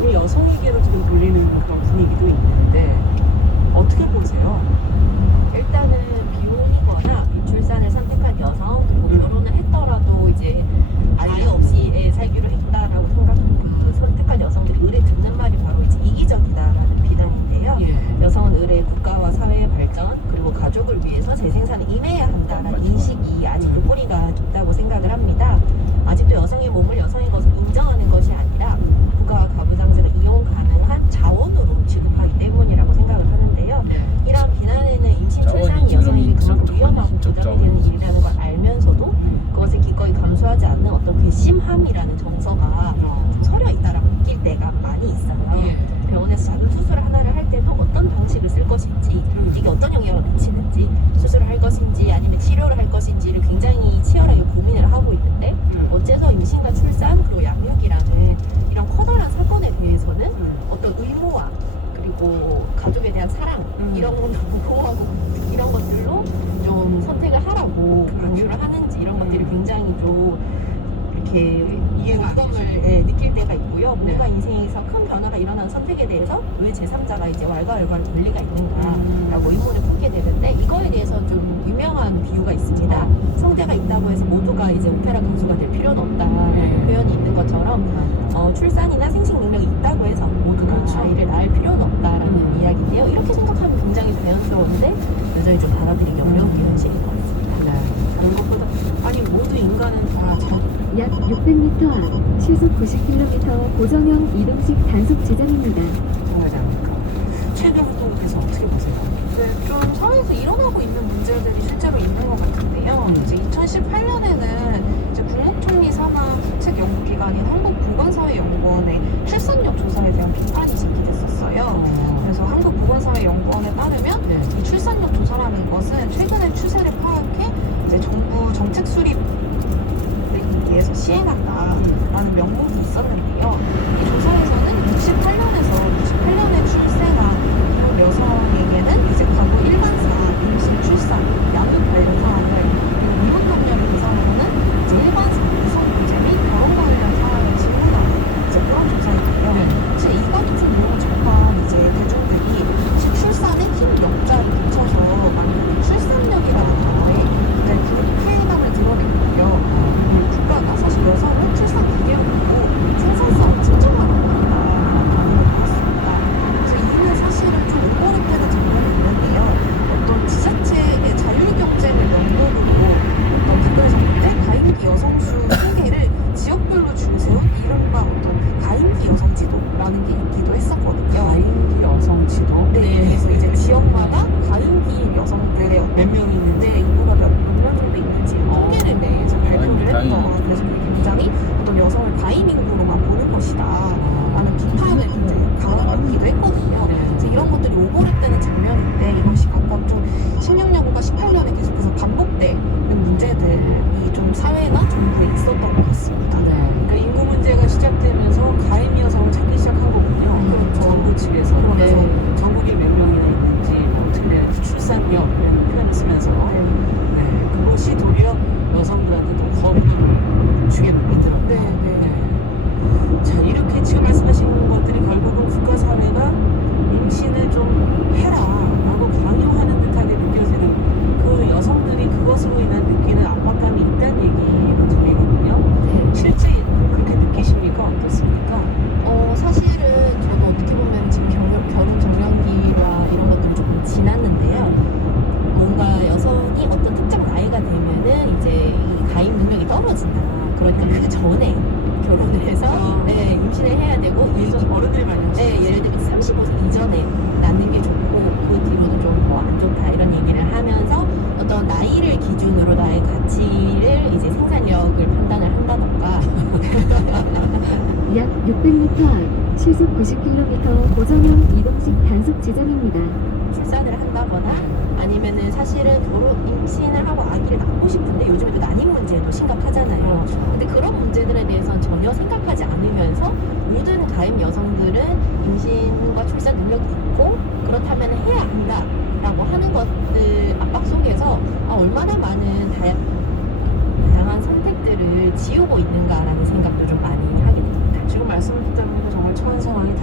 우리 여성에게로 지금 돌리는 그런 분위기도 있는데 어떻게 보세요? 일단은 비혼이거나 미출산을 선택한 여성, 그리고 결혼을 했더라도 이제 아이 없이 애 살기로 했다라고 선택한 여성들이 의뢰 듣는 말이 바로 이제 이기적이다라는 비난인데요. 예. 여성은 의뢰 국가와 사회의 발전, 그리고 가족을 위해서 재생산에 임해야 한다라는 인식이 아직도 뿌리가 깊다고 생각을 합니다. 아직도 여성의 몸을 여성의 것을 인정하는 것이 아니라 부가와 가부장제를 이용 가능한 자원으로 취급하기 때문이라고 생각을 하는데요. 이러한 비난에는 임신 출산이 여성에게 그만큼 위험하고 부담이 되는 일이라는 걸 알면서도 그것을 기꺼이 감수하지 않는 어떤 괘씸함이라는 정서가 좀 서려 있다라고 느낄 때가 많이 있어요. 병원에서 작은 수술을 하나를 할 때도 어떤 방식을 쓸 것인지, 이게 어떤 영향을 미치는지, 수술을 할 것인지 아니면 치료를 할 것인지를 굉장히 치열하게 고민을 하고 있는데, 어째서 임신과 출산 그리고 양육이라는 이런 커다란 사건에 대해서는 어떤 의무와 그리고 가족에 대한 사랑 이런 건 보호하고 이런 것들로 좀 선택을 하라고 강요를 하는지, 이런 것들이 굉장히 좀 이렇게 부담을 느낄 때가 있고요. 뭔가 인생에서 큰 변화가 일어난 선택에 대해서 왜 제3자가 이제 왈가왈부할 권리가 있는가라고 의문을 품게 되는데, 이거에 대해서 좀 유명한 비유가 있습니다. 성대가 있다고 해서 모두가 이제 오페라 가수가 될 필요는 없다라는 표현이 있는 것처럼 출산이나 생식 능력이 있다고 해서 모두가 아이를 낳을 필요는 없다라는 이야기인데요. 이렇게 생각하면 굉장히 자연스러운데 여전히 좀 받아들이기 어려운 게 현실인 것 같습니다. 다른 것보다 아니 모두 인간은 다 약 600m 앞 시속 90km 고정형 이동식 단속 지점입니다. 정하지 않을까. 최근 활동에서 어떻게 보세요? 네, 좀 사회에서 일어나고 있는 문제들이 실제로 있는 것 같은데요. 이제 2018년에는 이제 국무총리 산하 국책 연구기관인 한국보건사회연구원의 출산력 조사에 대한 비판이 제기됐었어요. 그래서 한국보건사회연구원에 따르면 이 출산력 조사라는 것은 최근의 추세를 파악해 이제 정부 정책 수립 위해서 시행한다라는 명목이 있었는데요. 이 조사에서는 68년에 출생한 여성에게는 이제 과거 일반사, 임신, 출산, 양육 관련 사항을, 그리고 의무 학년을 대상으로는 이제 일반사, 구성 문제 및 결혼 관련 사항을 질문하는 이제 그런 조사인데요. 사실 이거 같은 내용을 접한 이제 대중들이 출산에 흰 역자를 붙여서 만든 출산력이라는 단어에 굉장히 불쾌감을 드러냈고요. 국가가 사실 여성을 출산 기계로 보고 생산성을 측정하는 것이다라는 반응을 보았습니다. 그래서 이는 사실은 좀 오버랩되는 장면이 있는데요. 어떤 지자체의 자율 경쟁을 명목으로 어떤 국가에서 때 가임기 여성 수 통계를 지역별로 줄 세운 이른바 어떤 가임기 여성 지도라는 게 있기도 했었거든요. 가임기 여성 지도? 네, 그래서 이제 지역마다 가임기 여성들의 몇 명이 있는데 인구가 몇 명 정도 있는지 통계를 내서 발표를 했던, 그래서 그게 굉장히 어떤 여성을 가임 인구로만 보는 것이다 라는 비판을 굉장히 강하기도 했거든요. 그래서 이런 것들이 오버랩되는 장면인데, 이것이 각각 좀 16년과 18년에 계속해서 반복되는 문제들이 좀 사회나 정부에 있었던 것 같습니다. 그러니까 인구 문제가 시작되면서 가임 여성을 찾기 시작한 거군요. 그렇죠. 정부 측에서. 그래서 네. 전국에 몇 명이나 있는지 뭐 어떻게 출산력이라는 표현을 쓰면서 그것이 도리어 여성들한테 더 거부감을 주게 만들었다. 자, 이렇게 지금 말씀하신 것들이 결국은 국가 사회가 임신을 좀 해라 라고 강요하는 듯하게 느껴지는, 그 여성들이 그것으로 인한 느끼는 압박감이 있다는 얘기로 들리거든요. 실제 그렇게 느끼십니까? 어떻습니까? 사실은 저도 어떻게 보면 지금 결혼 정년기와 이런 것들이 조금 지났는데요. 뭔가 여성이 어떤 특정 나이가 되면은 이제 이 가임 능력이 떨어진다. 그러니까 그 전에 결혼을 해서 임신을 해야 되고, 예전 어른들이 많이 하시죠. 예를 들면 35세 이전에 낳는 게 좋고 그 뒤로는 좀 뭐 안 좋다 이런 얘기를 하면서 어떤 나이를 기준으로 나의 가치를 이제 생산력을 판단을 한다던가 약 600m 앞 시속 90km 고정형 이동식 단속 지점입니다. 출산을 한다거나 아니면은 사실은 임신을 하고 아기를 낳고 싶은데 요즘에 또 난임 문제도 심각하잖아요. 근데 그런 문제들에 대해서는 전혀 생각하지 않으면서 모든 가임 여성들은 임신과 출산 능력이 있고 그렇다면 해야 한다라고 하는 것들 압박 속에서 얼마나 많은 다양한 선택들을 지우고 있는가라는 생각도 좀 많이 하게 됩니다. 지금 말씀을 듣다 보니까 정말 처한 상황이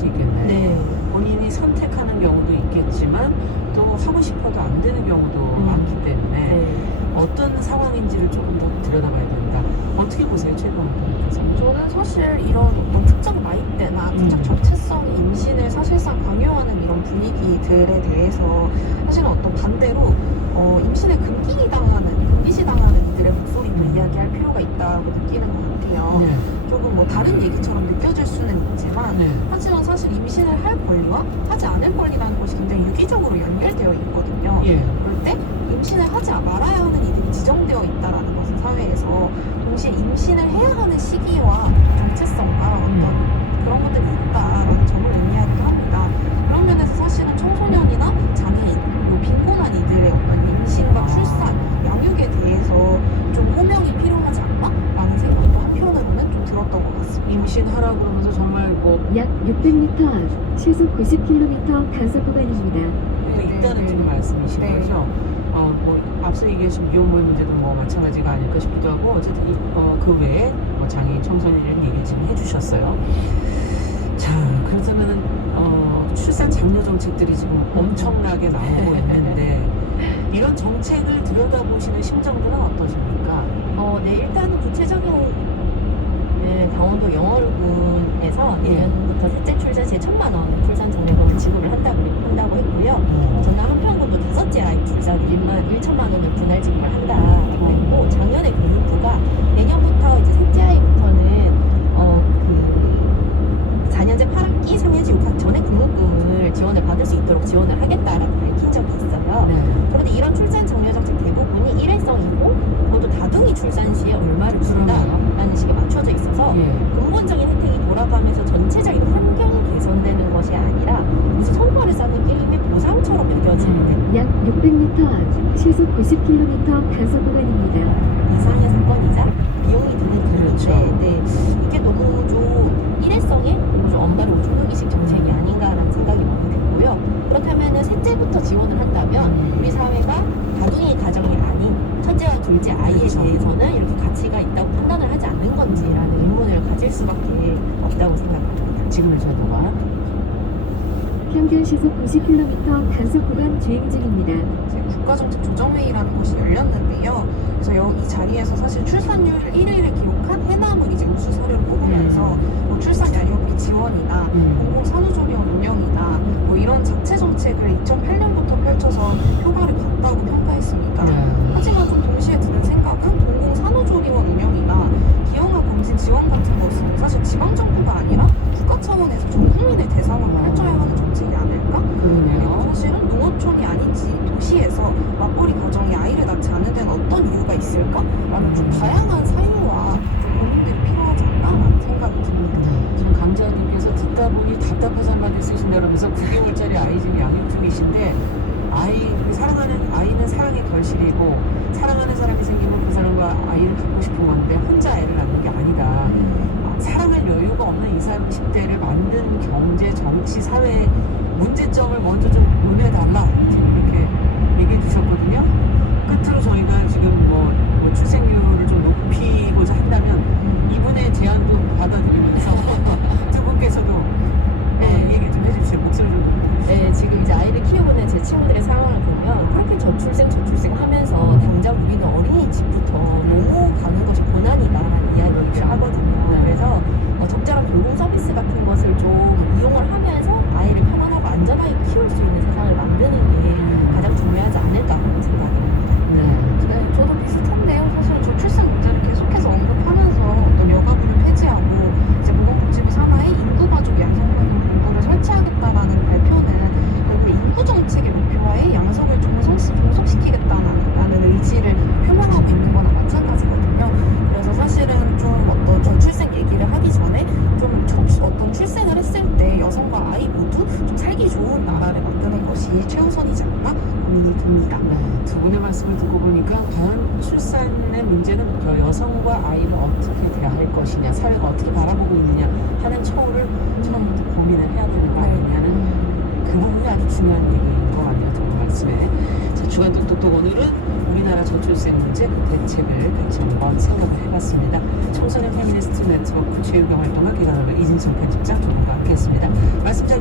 수 있겠네요. 네. 본인이 선택하는 경우도 있겠지만 또 하고 싶어도 안 되는 경우도 많기 때문에 네. 어떤 상황인지를 조금 더 들여다봐야 된다. 어떻게 보세요, 최병훈님께서? 저는 사실 이런 어떤 특정 나이대나 특정 정체성 임신을 사실상 강요하는 이런 분위기들에 대해서 사실은 어떤 반대로 임신에 금기시당하는 이들의 목소리도 이야기할 필요가 있다고 느끼는 것 같아요. 네. 조금 뭐 다른 얘기처럼 느껴질 수는 있지만 네. 하지만 사실 임신을 할 권리와 하지 않을 권리라는 것이 굉장히 유기적으로 연결되어 있거든요. 예. 그럴 때 임신을 하지 말아야 하는 이들이 지정되어 있다라는 것은 사회에서 동시에 임신을 해야 하는 시기와 정체성과 어떤 그런 것들이 있다라는 점을 의미하기도 합니다. 그런 면에서 사실은 청소년이나 장애인, 그리고 빈곤한 이들의 어떤 임신과 출산, 양육에 대해서 좀 호명이 필요하지 않나? 라는 생각도 한편으로는 좀 들었던 것 같습니다. 임신하라고 그러면서 정말 뭐 약 600m 앞 시속 90km 단속 구간입니다. 있다는 지금 말씀이신 네. 거죠? 뭐 앞서 얘기하신 미혼모의 문제도 뭐 마찬가지가 아닐까 싶기도 하고 어쨌든 그 외에 뭐 장애인 청소년이라는 얘기를 지금 해주셨어요. 자, 그렇다면은 출산 장려 정책들이 지금 엄청나게 나오고 있는데 이런 정책을 들여다보시는 심정들은 어떠십니까? 네, 일단은 구체적인 강원도 영월군에서 내년부터 셋째 출산 시에 1,000만 원 출산 장려금을 지급을 한다고 했고요. 저는 한평군도 다섯째 아이 출산 1,000만 원을 분할 지급을 한다라고 했고, 작년에 교육부가 내년부터 이제 셋째 아이부터는 그 4년제 8학기 3년제 6학기 전에 등록금을 지원을 받을 수 있도록 지원을 하겠다라고 밝힌 적이 있어요. 네. 그런데 이런 출산 장려 정책 대부분이 일회성이고 그것도 다둥이 출산 시에 얼마를 준다라는 식에 맞춰져 있어서 예. 근본적인 혜택이 돌아가면서 전체적인 환경이 개선되는 것이 아니라 무슨 성과를 쌓는 게임의 보상처럼 여겨지는 약 600m 앞 시속 90km 단속 구간입니다. 이상의 사건이자 비용이 드는 그렇죠. 일인데 이게 너무 좀 일회성의 그리고 좀 엄다르고 조금이식 정책이 아닌가라는 생각이 많이 들고요. 그렇다면 셋째부터 지원을 한다면 우리 사회가 다둥이 가정이 아닌 첫째와 둘째 아이에 그렇죠. 대해서는 이렇게 가치가 있다고 판단을 하지 않는 건지라는 의문을 가질 수밖에 없다고 생각합니다. 지금의 전도가 평균 시속 90km 단속 구간 주행 중입니다. 이제 국가정책 조정회의라는 곳이 열렸는데요. 그래서 이 자리에서 사실 출산율 1위를 기록한 해남을 이제 우수 사례로 뽑으면서 뭐 출산 양육비 지원이나 공공 산후조리원 운영이나 뭐 이런 자체 정책을 2008년부터 펼쳐서 효과를 봤다고 평가했습니다. 하지만 좀 동시에 드는 생각은 공공 산후조리원 운영이나 기형아 검진 지원 같은 것은 사실 지방 정부가 아니라 국가 차원에서 전 국민을 대상으로 펼쳐야 하는 정책이 아닐까? 그리고 그러네요. 사실은 농어촌이 아니지 도시에서 맞벌이 가정이 아이를 낳지 않는 데는 어떤 이유가 있을까? 라는 좀 다양한 사유와 좀 고민들이 필요하지 않나라는 생각이 듭니다. 지금 강자님께서 듣다 보니 답답해서 한마디 쓰신다 그러면서 9개월짜리 아이 지금 양육 중이신데 사랑하는 아이는 사랑의 결실이고 사랑하는 사람이 생기면 그 사람과 아이를 갖고 싶은 건데 혼자 아이를 낳는 게 아니다. 사랑할 여유가 없는 20, 30대를 만든 경제, 정치, 사회 문제점을 먼저 좀 논해달라 지금 이렇게 얘기해 주셨거든요. 끝으로 저희가 지금 뭐 출생률을 좀 높이고자 한다면 이분의 제안도 받아들이면서 두 분께서도 얘기를 좀 해주세요. 목소리 좀 네, 지금 이제 아이를 키우고 있는 제 친구들의 상황을 보면 그렇게 저출생 하면서 당장 우리는 어린이집부터 너무 가는 것이 고난이다라는 이야기를 하거든요. 그래서 적절한 돌봄 서비스 같은 것을 좀 이용을 하면서 아이를 편안하고 안전하게 키울 수 있는 세상을 만드는 게 가장 중요하지 않을까 하는 생각이 듭니다. 네, 저도 비슷한데요. 사실 저출산 문제를 계속해서 언급하면서 어떤 여가부를 폐지하고 이제 보건복지부 산하에 인구가족 양성평등 본부를 설치하겠다라는 발표는 결국 인구 정책의 목표와의 양성을 종속시키겠다는 의지를 표명하고 있는 거나 마찬가지거든요. 그래서 사실은 좀 어떤 저출생 얘기를 하기 전에 좀 어떤 출생을 했을 때 여성과 아이 모두 좀 살기 좋은 나라를 만드는 것이 최우선이지 않나 고민이 듭니다. 네, 두 분의 말씀을 듣고 보니까 과연 출산의 문제는 여성과 아이를 어떻게 대할 것이냐, 사회가 어떻게 바라보고 있느냐 하는 처우를 처음부터 고민을 해야 되는 거 아니냐는 그 부분이 아주 중요한 얘기인 것 같네요. 두 분 말씀에. 자, 주간 똑똑똑 오늘은 우리나라 저출생 문제 그 대책을 같이 한번 생각을 해봤습니다. 청소년 페미니스트 네트워크 체육경 활동가 기관으로 이진성 편집장 두 분과 함께했습니다. 말씀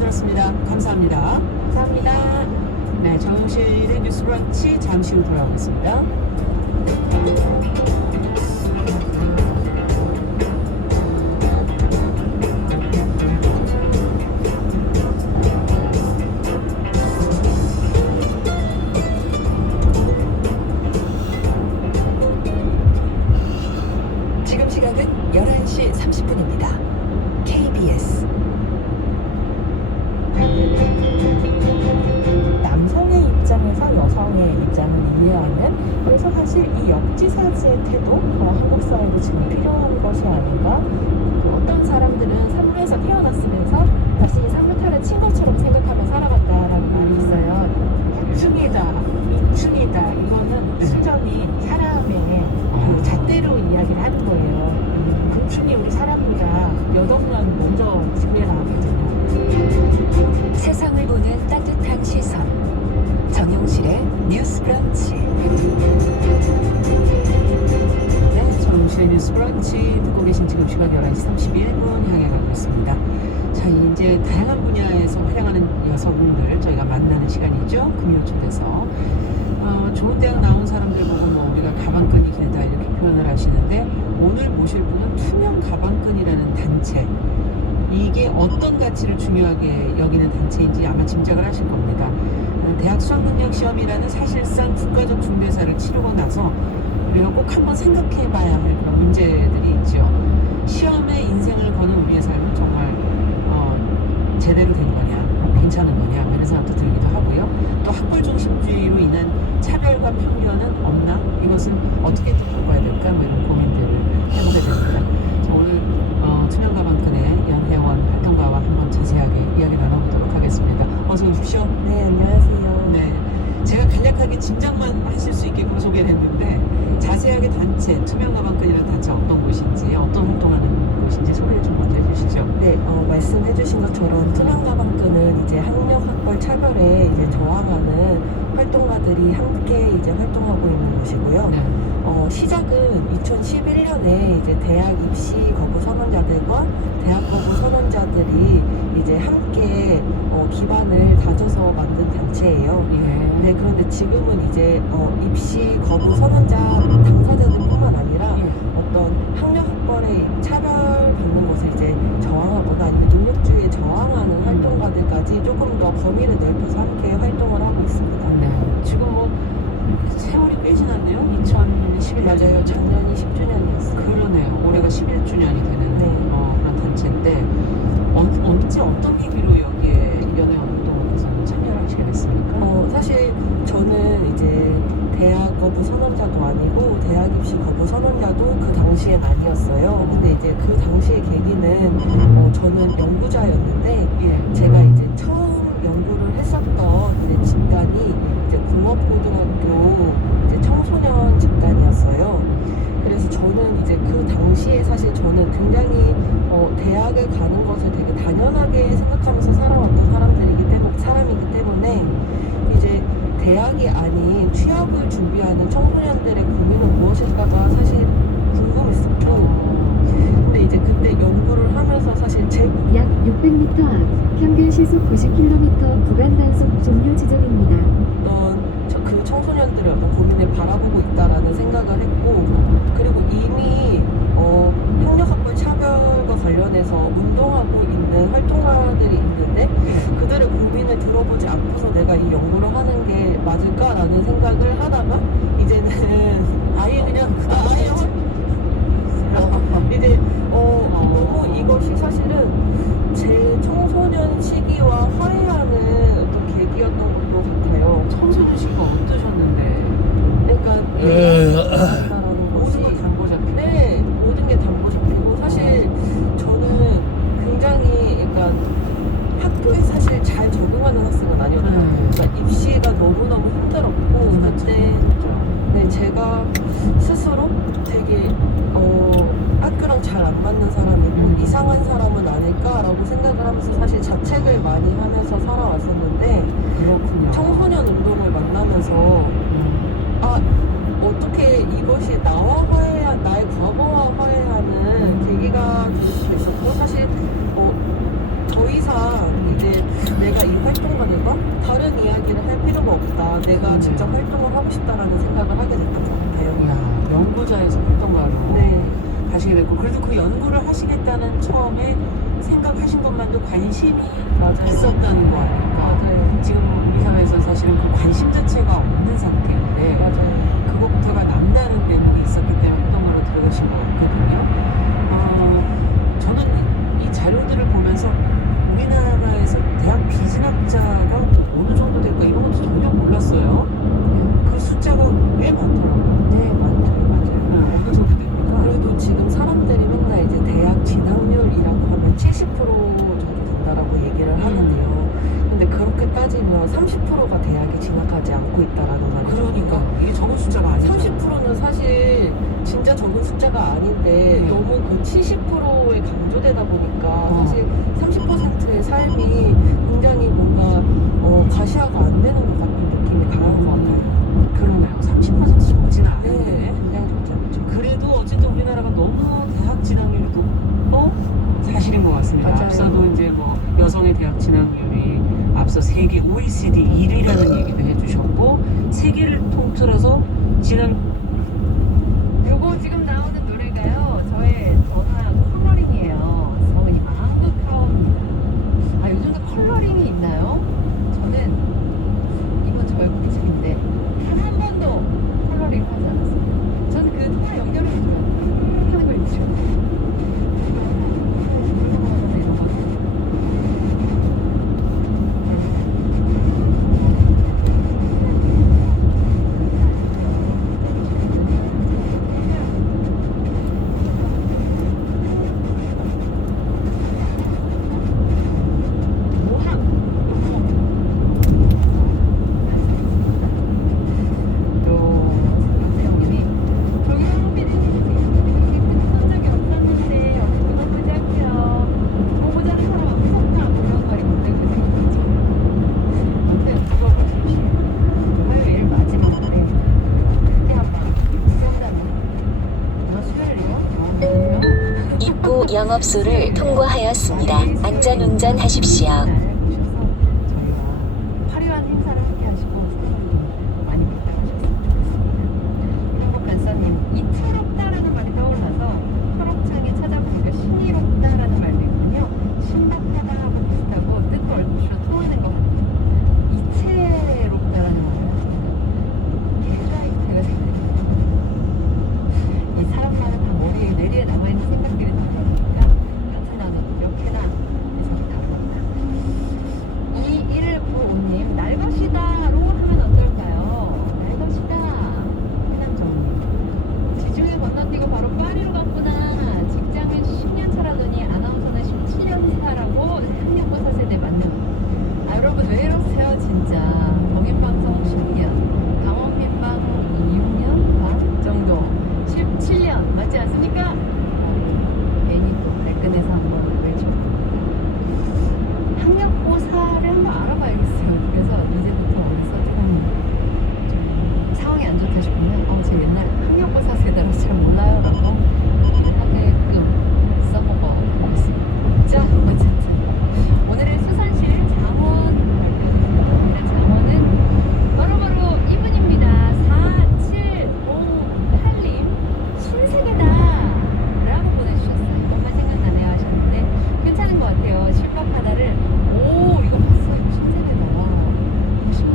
들었습니다. 감사합니다. 감사합니다. 네, 정영실의 뉴스 브런치 잠시 후 돌아오겠습니다. 지금 시각은 11시 30분입니다. KBS 남성의 입장에서 여성의 입장을 이해하는, 그래서 사실 이 역지사지의 태도, 한국 사회도 지금 필요한 것이 아닌가. 어떤 사람들은 산부에서 태어났으면서 자신이 산부탈을 친 것처럼 생각하며 살아간다라는 말이 있어요. 흉이다, 이충이다, 이거는 순전히 사람의 그 잣대로 이야기를 하는 거예요. 곤충이 우리 사람보다 몇 억 년 먼저 집에 나왔거든요. 세상을 보는 따뜻한 시선 정용실의 뉴스 브런치. 네, 정영실의 뉴스 브런치 듣고 계신 지금 시각 11시 31분 향해 가고 있습니다. 자, 이제 다양한 분야에서 활약하는 여성들 저희가 만나는 시간이죠. 금요 초대서. 좋은 대학 나온 사람들 보고 뭐 우리가 가방끈이 길다 이렇게 표현을 하시는데, 오늘 모실 분은 투명 가방끈이라는 단체. 이게 어떤 가치를 중요하게 여기는 단체인지 아마 짐작을 하실 겁니다. 대학 수학능력시험이라는 사실상 국가적 중대사를 치르고 나서 우리가 꼭 한번 생각해 봐야 할 그런 문제들이 있죠. 시험에 인생을 거는 우리의 삶은 정말 제대로 된 거냐, 괜찮은 거냐, 이런 생각도 들기도 하고요. 또 학벌 중심주의로 인한 차별과 편견은 없나? 이것은 어떻게 또 바꿔야 될까? 뭐 이런 고민들을 해보게 됩니다. 자, 오늘 투명 가방끈의 연혜원 활동가와 한번 자세하게 이야기 나눠보도록 하겠습니다. 어서 오십시오. 네, 안녕하세요. 네, 제가 간략하게 짐작만 하실 수 있게끔 소개를 했는데, 자세하게 단체, 투명 가방끈이라는 단체 어떤 곳인지, 어떤 활동하는 곳인지 소개를 좀 먼저 해주시죠. 네, 말씀해주신 것처럼 투명 가방끈은 이제 학력 학벌 차별에 이제 저항하는 활동가들이 함께 이제 활동하고 있는 곳이고요. 네. 시작은 2011년에 이제 대학 입시 거부 선언자들과 대학 거부 선언자들이 이제 함께 기반을 다져서 만든 단체예요. 예. 네, 그런데 지금은 이제 입시 거부 선언자 당사자들뿐만 아니라 예. 어떤 학력 학벌에 차별받는 것을 이제 저항하거나 아니면 능력주의에 저항하는 활동가들까지 조금 더 범위를 넓혀서 함께 활동을 하고 있습니다. 네. 지금 뭐 세월이 꽤 지났네요. 2011년. 맞아요. 작년이 10주년이었어요. 그러네요. 올해가 11주년이 되는 네. 그런 단체인데, 언제 어떤 계기로 여기에 연애원 활동에서 참여를 하시게 됐습니까? 사실 저는 이제 대학 거부 선언자도 아니고 대학 입시 거부 선언자도 그 당시엔 아니었어요. 근데 이제 그 당시의 계기는 저는 연구자였는데 예. 제가 이제 처음 연구를 했었던 이제 집단이 이제 공업고등학교 이제 청소년 집단이었어요. 그래서 저는 이제 그 당시에 사실 저는 굉장히 대학에 가는 것을 되게 당연하게 생각하면서 살아왔던 사람이기 때문에 이제 대학이 아닌 취업을 준비하는 청소년들의 고민은 무엇일까가 사실 궁금했었고, 근데 이제 그때 연구를 하면서 사실 약 600m 앞 평균 시속 90km 구간 단속 종료 지점입니다. 그 청소년들의 어떤 고민을 바라보고 있다라는 생각을 했고, 그리고 이미 학력학벌 차별과 관련해서 운동하고 있는 활동가들이 있는데 그들의 고민을 들어보지 않고서 내가 이 연구를 하는 게 맞을까라는 생각을 하다가 이제는 아예 그냥 이제 너무 이것이 사실은 제 청소년 시기와 화해하는 어떤 계기였던 것도 같아요. 청소년 시기가 어떠셨는데? 그러니까 대학이라는 모든 걸 것이 담보 잡히고. 네, 모든 게 담보 잡히고 사실 저는 굉장히 약간 학교에 사실 잘 적응하는 학생은 아니었거든요. 그러니까 입시가 너무너무 힘들었고 그때 네, 제가 스스로 되게 학교랑 잘 안 맞는 사람이고 이상한 사람은 아닐까라고 생각을 하면서 사실 자책을 많이 하면서 살아왔었는데, 그렇군요. 청소년 운동을 만나면서 어떻게 이것이 나의 과거와 화해하는 계기가 될 수 있었고, 사실 더 이상 이제 내가 이 활동가들과 다른 이야기를 할 필요가 없다. 내가 직접 활동을 하고 싶다라는 생각을 하게 됐던 것 같아요. 이야, 연구자에서 활동가로 네. 가시게 됐고, 그래도 그 연구를 하시겠다는 처음에 생각하신 것만도 관심이 맞아요. 있었다는 거 아닐까. 맞아요. 지금 우리 사회에서 사실은 그 관심 자체가 없는 상태인데 맞아요. 그것부터가 남다른 대목이 있었기 때문에 활동가로 들어가신 것 같거든요. 저는 이 자료들을 보면서 우리나라에서 대학 비진학자가 어느 정도 될까 이런 것도 전혀 몰랐어요. 그 숫자가 꽤 많더라고요. 네, 맞아요. 어느 정도 됩니까? 그래도 지금 사람들이 맨날 이제 대학 진학률이라고 하면 70% 정도 된다라고 얘기를 하는데요. 근데 그렇게 따지면 30%가 대학에 진학하지 않고 있다라는 말이죠. 그러니까 이게 적은 숫자가 아니죠. 30%는 사실 진짜 적은 숫자가 아닌데 네. 너무 그 70%에 강조되다 보니까 사실 30%의 삶이 굉장히 뭔가 가시화가 안 되는 것 같은 느낌이 강한 것 같아요. 그러네요. 30% 적지는 않은데. 네, 굉장히 적지 않죠. 그래도 어쨌든 우리나라가 너무 대학 진학률이 높고 사실인 것 같습니다. 맞아요. 앞서도 이제 뭐 여성의 대학 진학률이 앞서 세계 OECD 1위라는 얘기도 해주셨고 세계를 통틀어서 지난 요거 지금 나오는 노래가요. 저의 전화 컬러링이에요. 저희 한국하옵니다. 아 요즘도 컬러링이 있나요? 저는 이번 저의 고집인데 단 한 번도 컬러링 하지 않았어요. 저는 그 통화 연결해 주면 하는 걸 잊으셨어요. 이런 거. 입구 영업소를 통과하였습니다. 안전운전하십시오. 저희와 화려한 행사를 함께 하시고 많이 부탁하셨으면 좋겠습니다. 이명박 간사님, 이 초록다라는 말이 떠올라서 초록창에 찾아보니까 신이롭다라는 말도 있군요. 신박하다 하고 비슷하고 뜻도 얼추 통하는 것 같아요. 이채롭다라는 말을 계좌이체가 생각합니다. 이 사람마다 다 머리에 뇌리에 남아있는 생각들이 다르다 보니까 같은 단어 몇 개나 해석이 다릅니다. 2195님 날 것이다로 하면 어떨까요? 날 것이다. 해남정님 지중해 건너뛰고 바로 파리로 갔구나. 직장은 10년 차라더니 아나운서는 17년 차라고 학력고사 세대 맞는. 아 여러분 왜 이러세요 진짜. 공인방송 10년 강원민방 6년 반 정도 17년 맞지 않습니까? 괜히 또 발끈해서 한번 외쳐. 학력고사를 한번 알아봐야겠어요. 그래서 이제부터 어디서 좀 상황이 안 좋다 싶으면 제 옛날 학력고사 세대라서 잘 몰라요라고 얘기를 하게끔 써먹어 보겠습니다. 자 어쨌든 오늘의 수산실 장원 발표드립니다. 오늘의 장원은 바로바로 이분입니다. 4758님 신세계다 라고 보내주셨어요. 뭔가 생각나네요 하셨는데 괜찮은 것 같아요. 실밥하다를 오 이거 봤어요. 신세계다.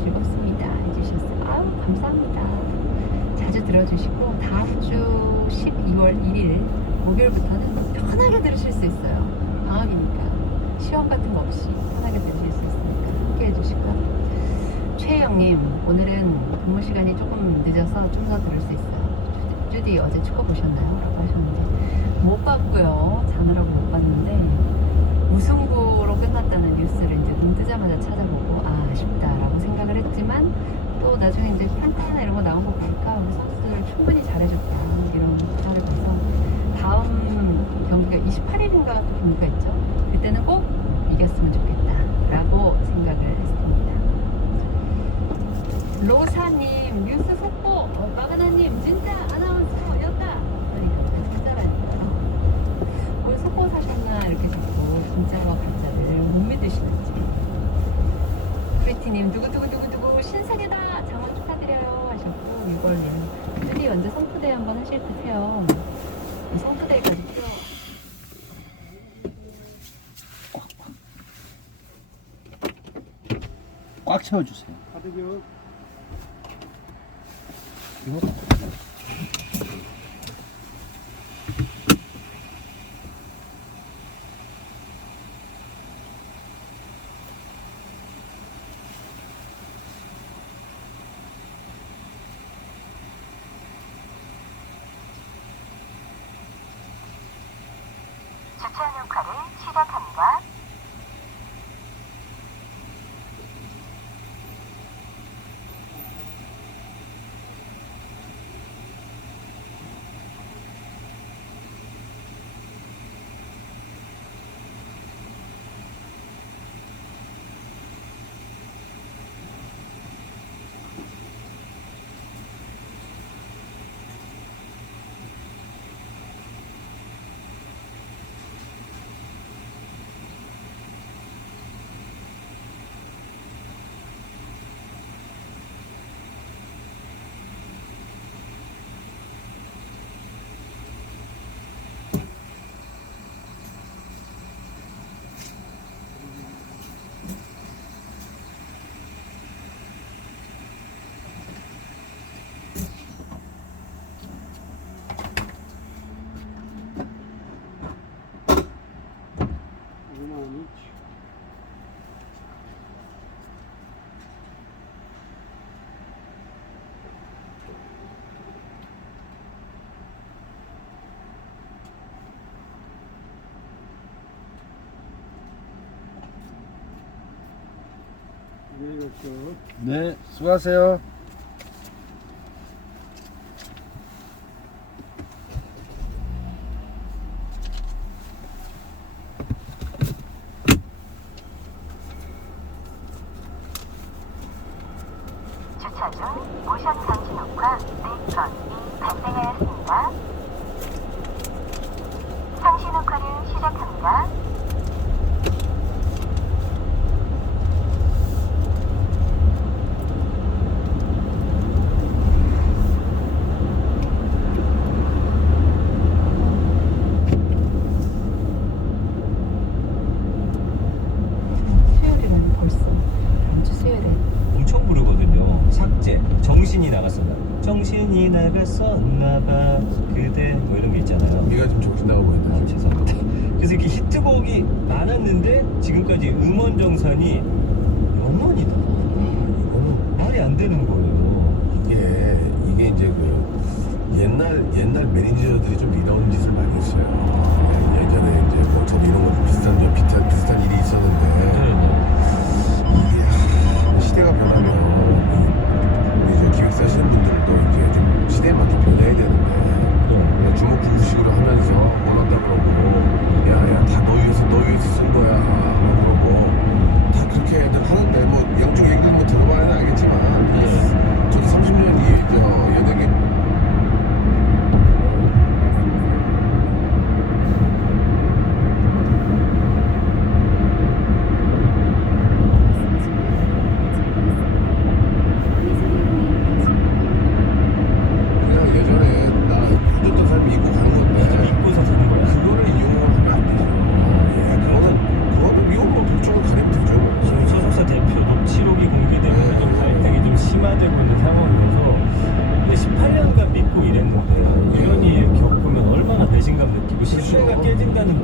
즐겁습니다 해주셨어요. 아유 감사합니다. 자주 들어주시고 다음 주 12월 1일 목요일부터는 편하게 들으실 수 있어요. 방학이니까 시험 같은 거 없이 편하게 들으실 수 있으니까 함께 해주시고요. 최혜영님 오늘은 근무 시간이 조금 늦어서 좀 더 들을 수 있어요. 주디 어제 축구 보셨나요? 라고 하셨는데 못 봤고요. 자느라고 못 봤는데 무승부로 끝났다는 뉴스를 이제 눈 뜨자마자 찾아보고 아, 아쉽다라고 생각을 했지만 또 나중에 이제 판타나 이런 거 나온 거 보니까 우리 선수들 충분히 잘해줬다 이런 평을 봐서 다음 경기가 28일인가 경기가 있죠. 그때는 꼭 이겼으면 좋겠다라고 생각을 했습니다. 로사님 뉴스 속보 마가나님 진짜 아나운서였다. 그러니까 진짜라니까요. 뭘 속보 사셨나 이렇게 자꾸 진짜와 가짜를 못 믿으시는지. 프리티님 누구누구 신세계다 장원 축하드려요 하셨고 6월님 드디 언제 성투대회 한번 하실 듯해요. 성투대회까지 표 꽉 채워주세요. 이거 주차 녹화를 시작합니다. 네, 수고하세요. 주차 중 모션 장치 녹화 4건이 발생하였습니다. 상시 녹화를 시작합니다. 수요일이라는 벌써 다음 주 수요일에 엄청 부르거든요. 삭제. 정신이 나갔었나? 정신이 나갔었나봐. 그대 뭐 이런 게 있잖아요. 네가 좀 정신 나가 보인다. 아, 죄송합니다. 그래서 이렇게 히트곡이 많았는데 지금까지 음원 정산이 0원이다. 이거는 말이 안 되는 거예요. 이게 이제 그 옛날 매니저들이 좀 이런 짓을 많이 했어요. 예전에 이제 뭐 저도 이런 거 좀 비슷한 일이 있었는데 이게 시대가 변하면 우리 이제 기획사 하시는 분들도 이제 좀 시대에 맞게 변해야 되는데 주먹구구식으로 하면서 원한다 그러고 야야 다 너 위해서 쓴 거야 그러고 다 그렇게들 하는데 뭐 양쪽 얘기를 뭐 들어봐야 알겠지만 저도 30년 이 연예계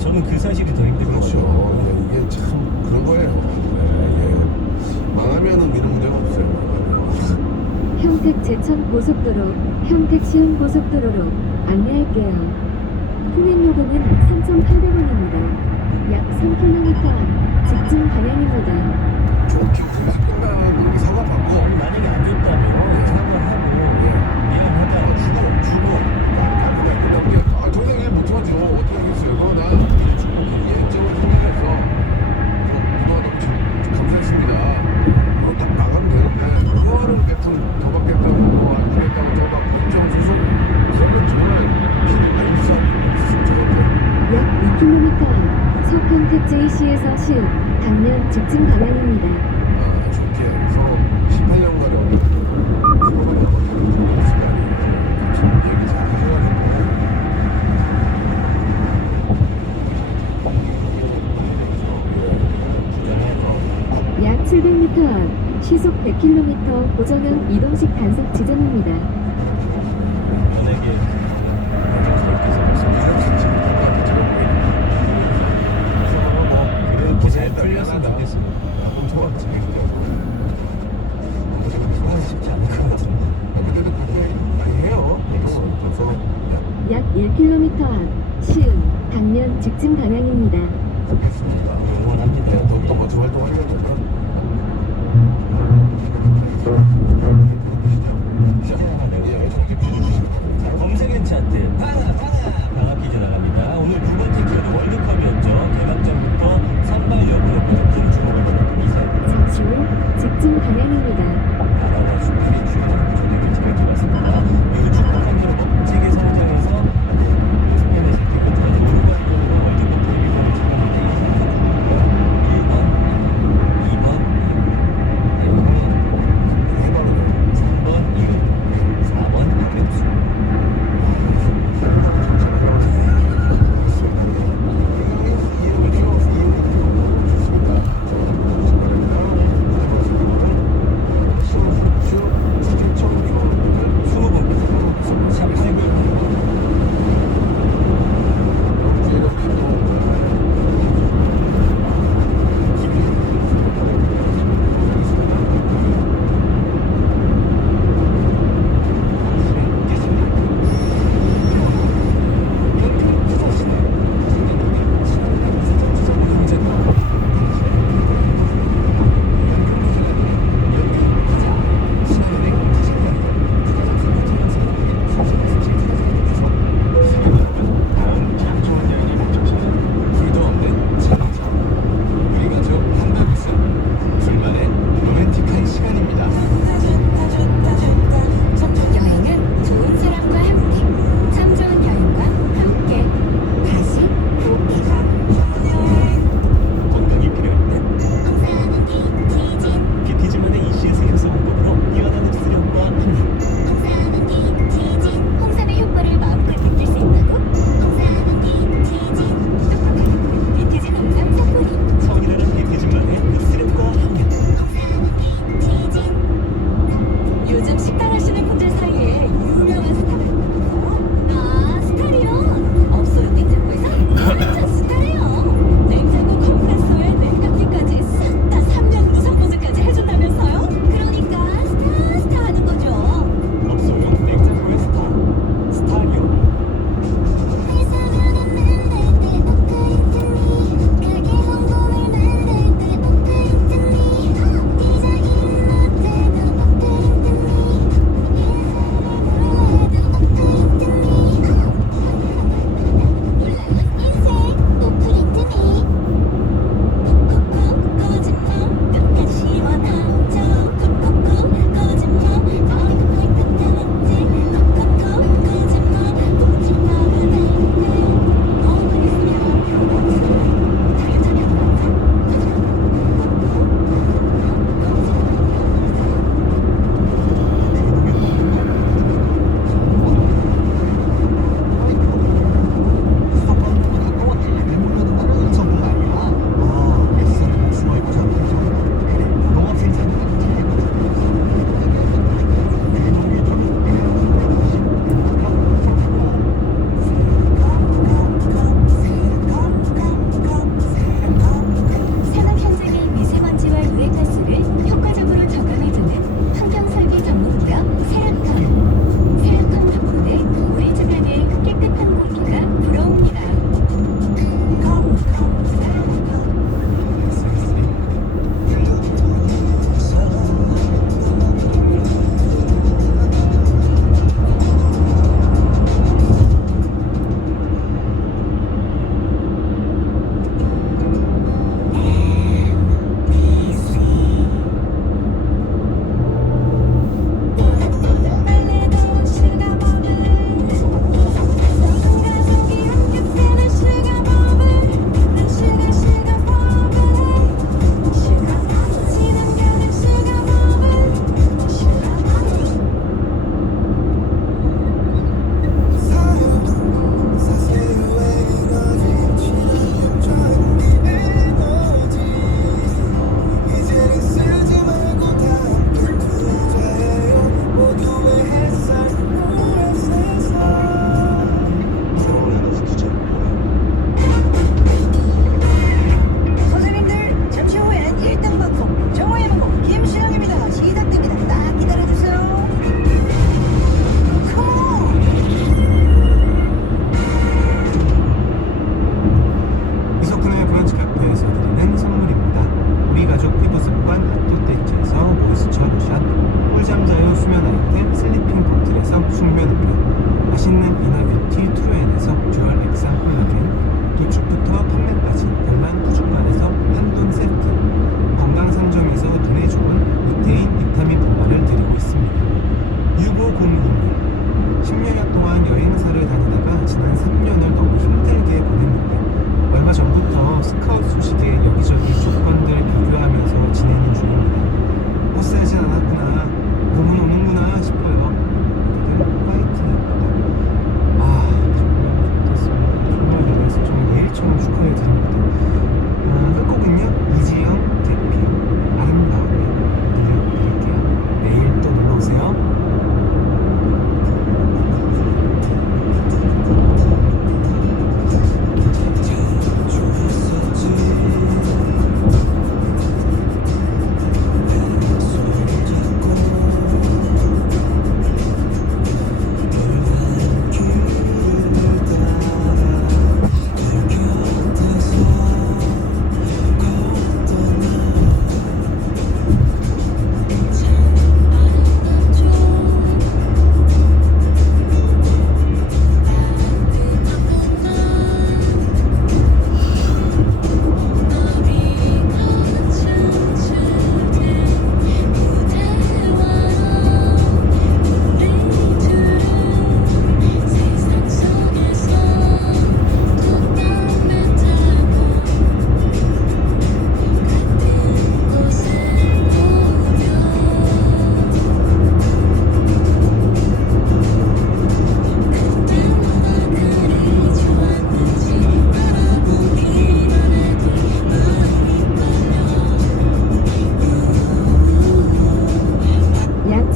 저는 그 사실이 더 힘들거든요. 그렇죠. 이게 참 그런 거예요. 예. 망하면은 이런 문제가 없어요. 망하면. 평택 제천 고속도로, 평택 시흥 고속도로로 안내할게요. 통행요금은 3,800원입니다. 약 3km 앞 직진 방향입니다. 좋게 웃으면서 끝나는 사과 받고 만약에 안 줬다면 사과하고 미안하다 주고 더 이상 일 못하죠. 어떻게 하겠어요? 나 예정을 통해서 그동안 너무 감사했습니다. 딱 나가면 되는데 그거를 더 받겠다고 안 주겠다고 저막 법정 소송 그러면 정말 피를 발사 약 2km 앞 서평택 JC에서 시흥 당면 직진 방향입니다. 좋게 서로 18년가량 서로가 남았던 시간이 같이 얘기 잘 해가지고 약 700m 앞 시속 100km 고정형 이동식 단속 지점입니다. 연예계 그렇게 잘 풀렸으면 좋겠습니다. 엄청 재밌더라고. 쉽지 않을 것 같은데. 그때도 그렇게 많이 해요. 그래서 약 1km 앞 시흥 당면 직진 방향입니다. 좋겠습니다. 응원합니다. 더욱더 멋진 활동하려면 검색엔 차트 방학 퀴즈 나갑니다. 오늘 두 번째 키워드 월드컵이었죠. 개막전부터 선발 여부로 큰 주목을 받았던 이 사람. 잠시 후 직진 방향입니다. 나라와 수비의 주인공 조직을 잘 잡았습니다. 그리고 축구 팬으로 멋지게 성장해서 스페인에서 뛰고 우루과이전으로 월드컵 데뷔전을 찍었는데 이 선수 1번, 2번, 3번 이은, 4번 이근수.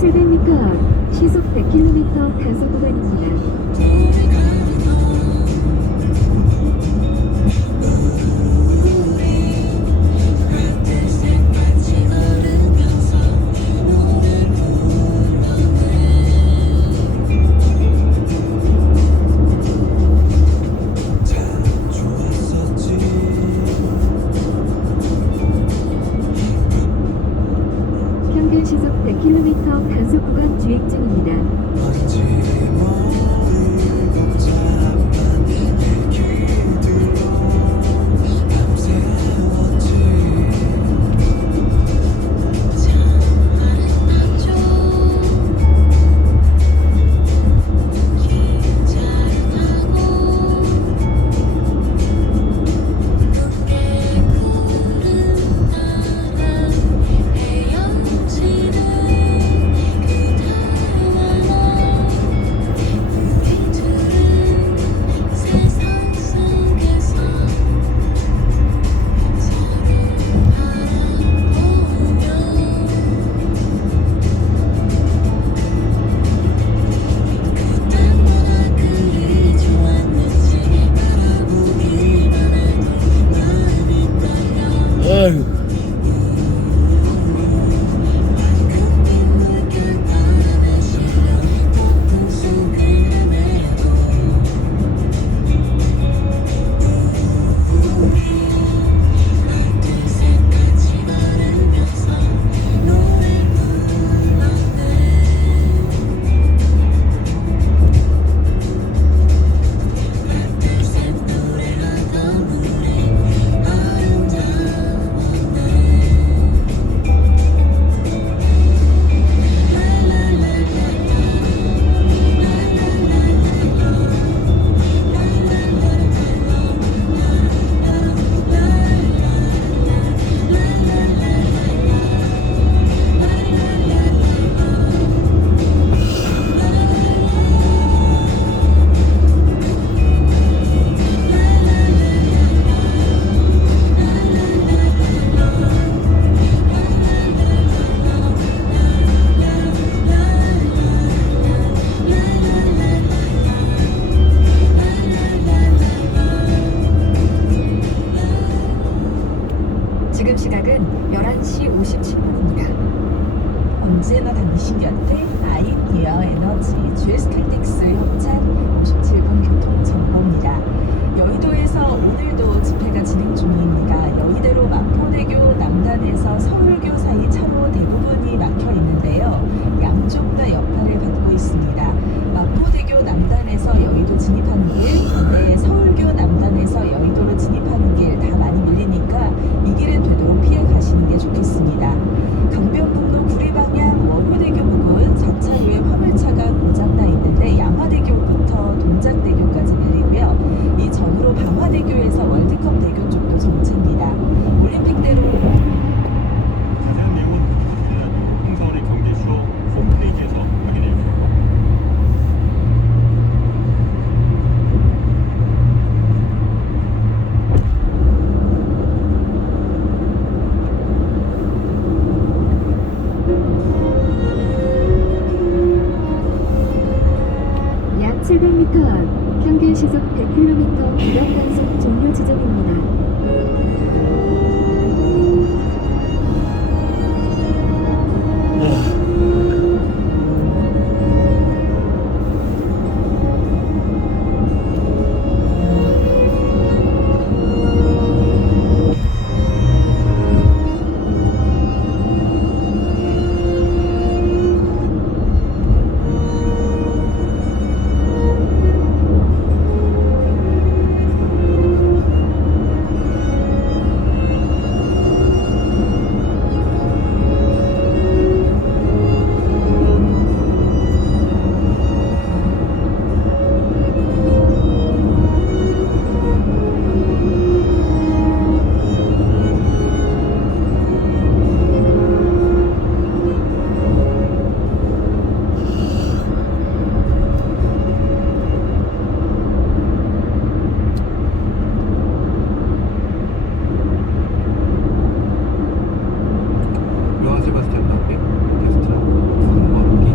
700m 앞 시속 100km 단속 구간입니다. 평균 시속 100km 단속 구간 주행 중입니다. 아유. 지금 시각은 11시 57분입니다. 언제나 당신 곁에 아이디어 에너지 GS칼텍스 협찬 57분 교통 정보입니다. 여의도에서 오늘도 집회가 진행 중입니다. 여의대로 마포대교 남단에서 서울교 사이 차로 대부분이 막혀 있는데요. 양쪽 다 여파를 받고 있습니다. 마포대교 남단에서 여의도 진입하는 길, 반대 서울교 남단에서 여의도로 진입하는 길 다 많이 밀리니까 이 길은 되도록 피해 가시는 게 좋겠습니다. 강변북로 구리 방향 원효대교 부근 4차로에 화물차가 고장나 있는데 양화대교부터 동작대교까지 밀리고요. 이 전후로 방화대교에서 월드컵대교 쪽도 정체입니다. 올림픽대로 자세한 내용은 홍사원의 경제쇼 홈페이지에서 확인해 주세요. 약 700m 앞 평균 시속 100km 구간 단속 종료 지점입니다. 요한 세바스찬 나오게 테스트랑 3번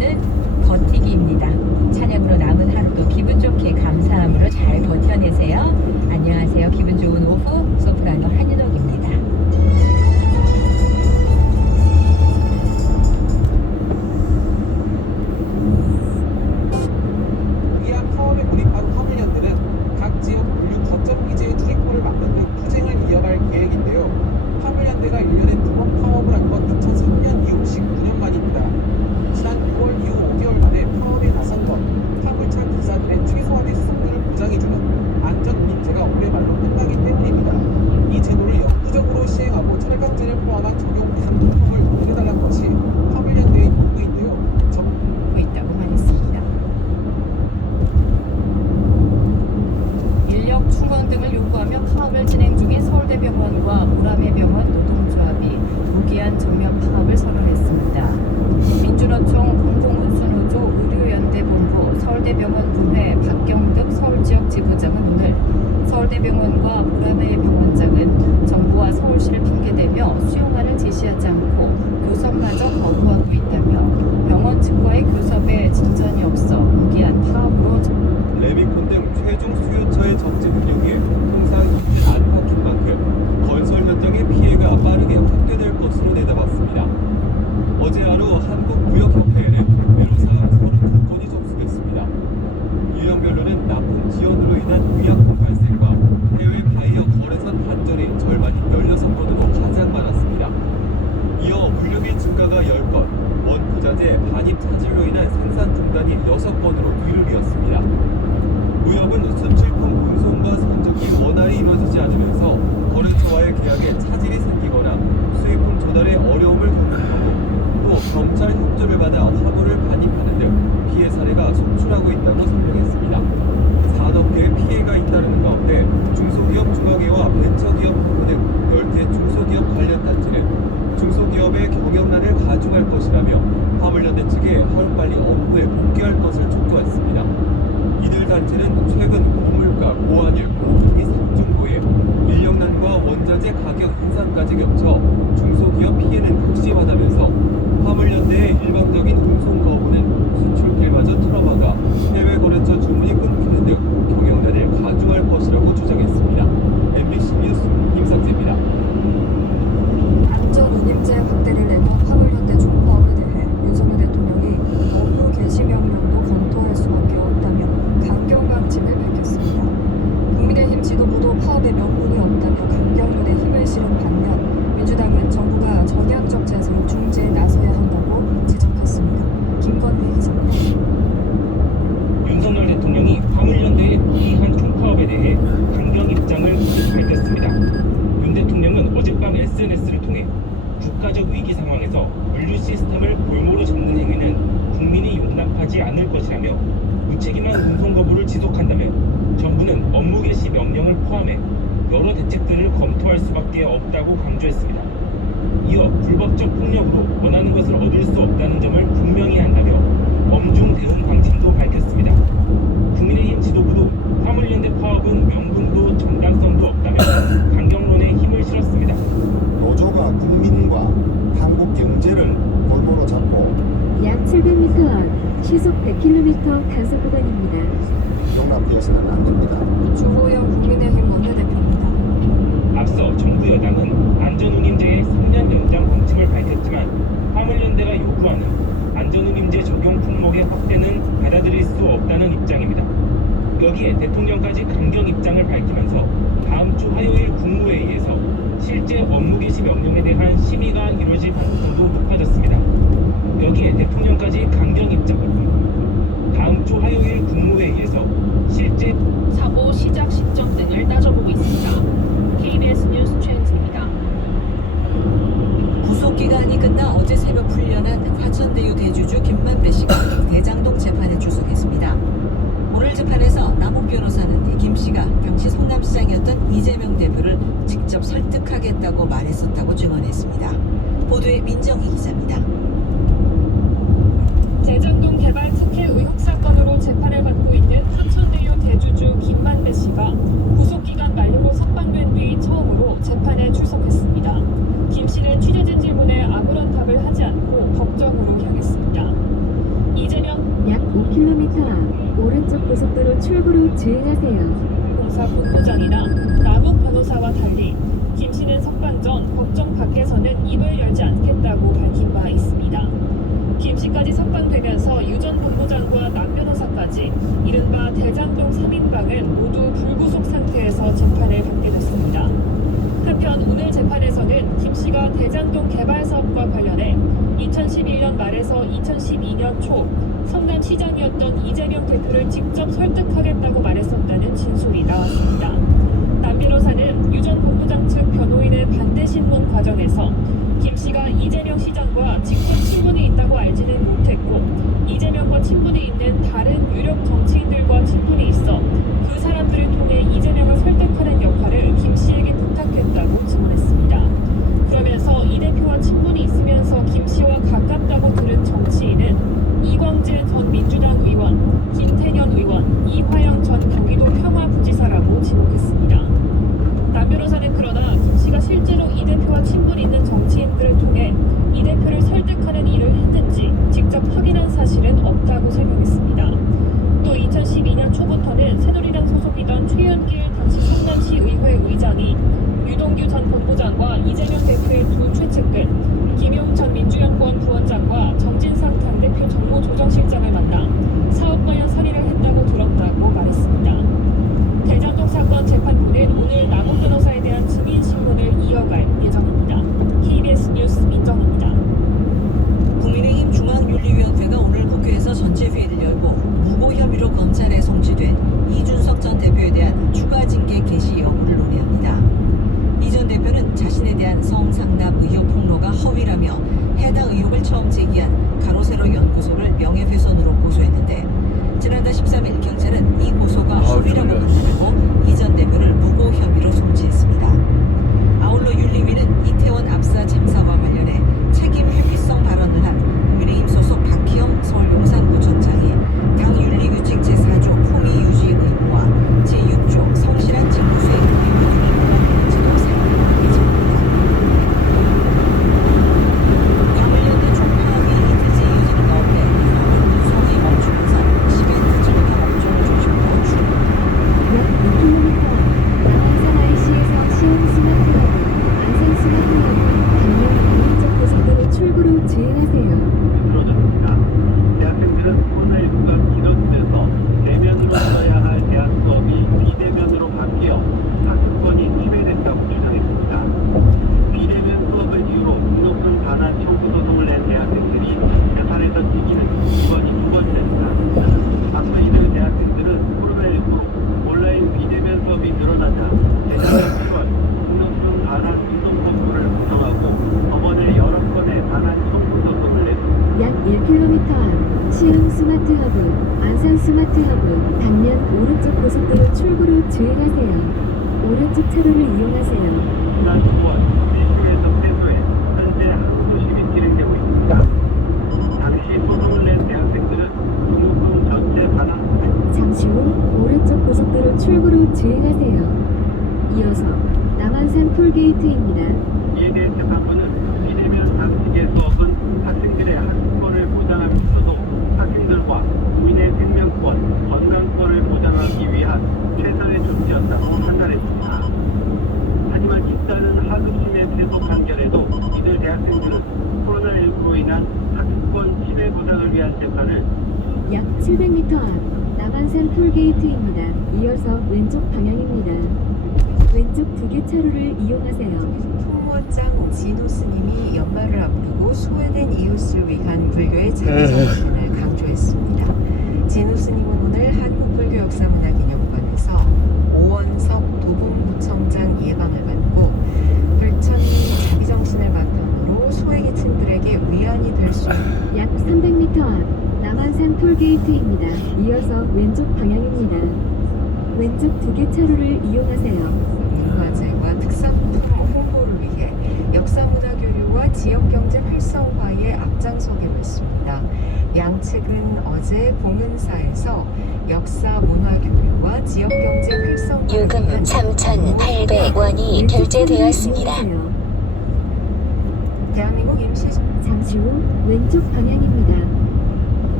이유는 버티기입니다. 찬양으로 남은 하루도 기분 좋게 감사함으로 잘 버텨내세요. 안녕하세요. 기분 좋은 오후 소프라노 한윤옥입니다. 이하 파업에 몰입한 화물연대는 각 지역 물류 거점 기지의 출입구를 막는 등 투쟁을 이어갈 계획인데요. 화물연대가 1년에 2번 파업을 한 건 2003년 이후 19년 만입니다. 지난 6월 이후 5개월 만에 파업에 나선 건 화물차 기사들의 최소한의 수속률을 보장해주는 안전운임제가 올해 말로 끝나기 때문입니다. 이 제도를 영구적으로 시행하고 철강제를 포함한 적용 상품을 공개해달라는 것이 화물연대의 요구인데요. 하고 있다고 말했습니다. 인력 충원 등을 요구하며 파업을 진행 중인 서울대병원과 우라매병원 노동조합이 무기한 전면 파업을 선언했습니다. 민주노총 공공운수노조 의료연대본부 서울대병원 분회 박경득 서울지역 지부장은 오늘 서울대병원과 우라매병원장은 정부와 서울시를 핑계대며 수용안을 제시하지 않고 교섭마저 거부하고 있다며 병원 측과의 교섭에 진전이 없어 무기한 파업으로 레미콘 등 최종 수요처의 적재 능력이 통상 있지 않았던 만큼 건설 현장의 피해가 빠르게 확대될 것으로 내다봤습니다. 어제 하루 한국무역협회에는 외로사항 32건이 접수됐습니다. 유형별로는 납품 지연으로 인한 위약금 발생과 해외 바이어 거래선 단절이 절반인 16건으로 가장 많았습니다. 이어 물류비 증가가 10건, 원부자재 반입 차질로 인한 생산 중단이 6건으로 뒤를 이었습니다. 무역은 수출품 운송과 선적이 원활히 이루어지지 않으면서 거래처와의 계약에 차질이 생기거나 수입품 조달에 어려움을 겪는 경우 또 경찰 협조를 받아 화물을 반입하는 등 피해 사례가 속출하고 있다고 설명했습니다. 산업계에 피해가 잇따르는 가운데 중소기업 중앙회와 벤처기업 본부 등 10개 중소기업 관련 단체는 중소기업의 경영난을 가중할 것이라며 화물연대 측에 하루빨리 업무에 복귀할 것을 촉구했습니다. 이들 단체는 최근 고물가, 고환율, 고금리 상중고에 인력난과 원자재 가격 인상까지 겹쳐 중소기업 피해는 극심하다면서 화물연대의 일방적인 운송 거부는 수출길마저 틀어막아 해외 거래처 주문이 끊기는 등 경영난을 가중할 것이라고 주장했습니다. MBC 뉴스 김상재입니다. 안전운임제 확대를 내건 화물연대 총파업에 대해 윤석열 대통령이 업무 개시 명령도 검토할 수밖에 없다며 강경 방침을 밝혔습니다. 국민의힘 지도부도 파업에 명분이 없다며 강경론에 힘을 실은 반면 민주당은 정부가 전향적 자세로 중재에 나서야 한다고 지적했습니다. 김건희 기자입니다. 윤석열 대통령이 화물연대의 무기한 총파업에 대해 강경 입장을 밝혔습니다. 윤 대통령은 어젯밤 SNS를 통해 국가적 위기 상황에서 물류 시스템을 볼모로 잡는 행위는 국민이 용납하지 않을 것이라며 무책임한 운송 거부를 지속한다면 정부는 업무 개시 명령을 포함해 여러 대책들을 검토할 수밖에 없다고 강조했습니다. 이어 불법적 폭력으로 원하는 것을 얻을 수 없다는 점을 분명히 한다며 엄중 대응 방침도 밝혔습니다. 국민의힘 지도부도 화물연대 파업은 명분도 정당성도 없다며 강경론에 힘을 실었습니다. 노조가 국민과 한국 경제를 볼모로 잡고 약 700m 앞 시속 100km 단속 구간입니다. 용납되어서는 안 됩니다. 주호영 국민의힘 원내대표입니다. 앞서 정부 여당은 안전운임제의 3년 연장 방침을 밝혔지만 화물연대가 요구하는 안전운임제 적용 품목의 확대는 받아들일 수 없다는 입장입니다. 여기에 대통령까지 강경 입장을 밝히면서 다음 주 화요일 국무회의에서 실제 업무 개시 명령에 대한 심의가 이루어질 가능성도 높아졌습니다. 여기에 대통령까지 강경 입장을 다음 주 화요일 국무회의에서 실제 사고 시작 시점 등을 따져보고 있습니다. KBS 뉴스 최은진입니다. 구속기간이 끝나 어제 새벽 풀려난 화천대유 대주주 김만배 씨가 대장동 재판에 출석했습니다. 오늘 재판에서 남욱 변호사는 김 씨가 당시 성남시장이었던 이재명 대표를 직접 설득하겠다고 말했었다고 증언했습니다. 보도에 민정희 기자입니다. 대장동 개발 특혜 의혹 사건으로 재판을 받고 있는 화천대유 대주주 김만배 씨가 구속기간 만료로 석방된 뒤 처음으로 재판에 출석했습니다. 김 씨는 취재진 질문에 아무런 답을 하지 않고 법정으로 향했습니다. 이재명 약 5km 앞 오른쪽 고속도로 출구로 주행하세요. 공사 본부장이나 남욱 변호사와 달리 김 씨는 석방 전 법정 밖에서는 입을 열지 않겠다고 밝힌 바 있습니다. 김 씨까지 석방되면서 유 전 본부장과 남 변호사까지 이른바 대장동 3인방은 모두 불구속 상태에서 재판을 받게 됐습니다. 한편 오늘 재판에서는 김 씨가 대장동 개발 사업과 관련해 2011년 말에서 2012년 초 성남시장이었던 이재명 대표를 직접 설득하겠다고 말했었다는 진술이 나왔습니다. 남 변호사는 유 전 본부장 측 변호인의 반대 신문 과정에서 김 씨가 이재명 시장과 직접 친분이 있다고 알지는 못했고 이재명과 친분이 있는 다른 유력 정치인들과 친분이 있어 그 사람들을 통해 이재명을 설득하는 역할을 김 씨에게 부탁했다고 증언했습니다. 그러면서 이 대표와 친분이 있으면서 김 씨와 가깝다고 들은 정치인은 이광재 전 민주당 의원, 김태년 의원, 이화영 전 경기도 평화부지사라고 지목했습니다. 남 변호사는 그러나 김 씨가 실제로 이 대표와 친분 있는 정치인들을 통해 이 대표를 설득하는 일을 했는지 직접 확인한 사실은 없다고 설명했습니다. 또 2012년 초부터는 새누리당 소속이던 최연길 당시 성남시 의회 의장이 유동규 전 본부장과 이재명 대표의 두 최측근 김용 전 민주연구원 부원장과 정진상 당대표 정무조정실장을 만나 사업 관련 설의를 했다고 들었다고 말했습니다. 대장동 사건 재판부는 오늘 남욱 변호사에 대한 증인 신문을 이어갈 예정입니다. KBS 뉴스 민정입니다. 국민의힘 중앙윤리위원회가 오늘 국회에서 전체 회의를 열고 무고 혐의로 검찰에 송치된 이준석 전 대표에 대한 추가 징계 개시 여부를 논의합니다. 이 전 대표는 자신에 대한 성상납 의혹 폭로가 허위라며 해당 의혹을 처음 제기한 가로세로 연구소를 명예훼손으로 고소했는데 지난달 13일 경찰은 이 고소가 허위라고 판단하고 이 전 대표를 무고 혐의로 송치했습니다. 아울러 윤리위는 이태원 압사 참사와 관련해 책임 회피성 발언을 한 국민의힘 소속 박희영 서울용산구청장이 당 윤리규칙 제4조 품위 유지 의무와 제6조 성실한 직무수행 의무 등을 지도 사용할 예정입니다. 화물연대 총파업이 이틀째 이어지는 가운데 화물 운송이 멈추면서 시벤트철도 업종 중심으로 약 2km 남한산 IC에서 시흥 스마트하고 안산 스마트하고 방면 오른쪽 고속도로 출구로 주행하세요. 들어졌습니다. 대학생들은 코로나19가 길어지면서 대면으로 써야 할 대학 수업이 비대면으로 바뀌어 학습권이 침해됐다고 주장했습니다. 비대면 수업을 이유로 높은 반환 청구 소송을 낸 대학생들이 재판에서 이기는 이번이 두 번째입니다. 앞서 이들 대학생들은 코로나19 온라인 비대면 수업이 늘어나자 재작년 7월 높은 반환 위성 청구를 구성하고 법원에 여러 건의 반환 청구 소송을 냈습니다. 약 1km 앞 시흥 스마트하고 안산 스마트하고 당면 오른쪽 고속도로 출구로 주행하세요. 오른쪽 차로를 이용하세요. 지난 9월 미주에서 세부에 현재 항소심이 진행되고 있습니다. 당시 소송을 낸 대학생들은 등록금 전체 반환 잠시 후 오른쪽 고속도로 출구로 주행하세요. 이어서 남한산 톨게이트입니다. 이에 대해 재판부는 비대면 방식의 수업은 학생들의 학습권을 보장하면서도 학생들과 국민의 생명권, 건강권을 보장하기 위한 최선의 조치였다고 판단했습니다. 하지만 잇따른 하급심의 패소 판결에도 이들 대학생들은 코로나19로 인한 학습권 침해 보장을 위한 재판을 약 700m 앞 남한산 톨게이트입니다. 이어서 왼쪽 방향입니다. 왼쪽 2개 차로를 이용하세요. 총무원장 진호 스님이 연말을 앞두고 소외된 이웃을 위한 불교의 자비정신을 강조했습니다. 진호 스님은 오늘 한국불교역사문화기념관에서 오원석 도봉구청장 예방을 받고 불천이 자비정신을 바탕으로 소외계층들에게 위안이 될 수 있는 약 300m 앞 남한산 톨게이트입니다. 이어서 왼쪽 방향입니다. 왼쪽 2개 차로를 이용하세요. 문화재와 특산품 홍보를 위해 역사문화교류와 지역경제 활성화에 앞장서기로 했습니다. 양측은 어제 공은사에서 역사문화교류와 지역경제 활성화를 요금 위한 3,800원이 결제되었습니다. 대한민국 임시 잠시 후 왼쪽 방향입니다.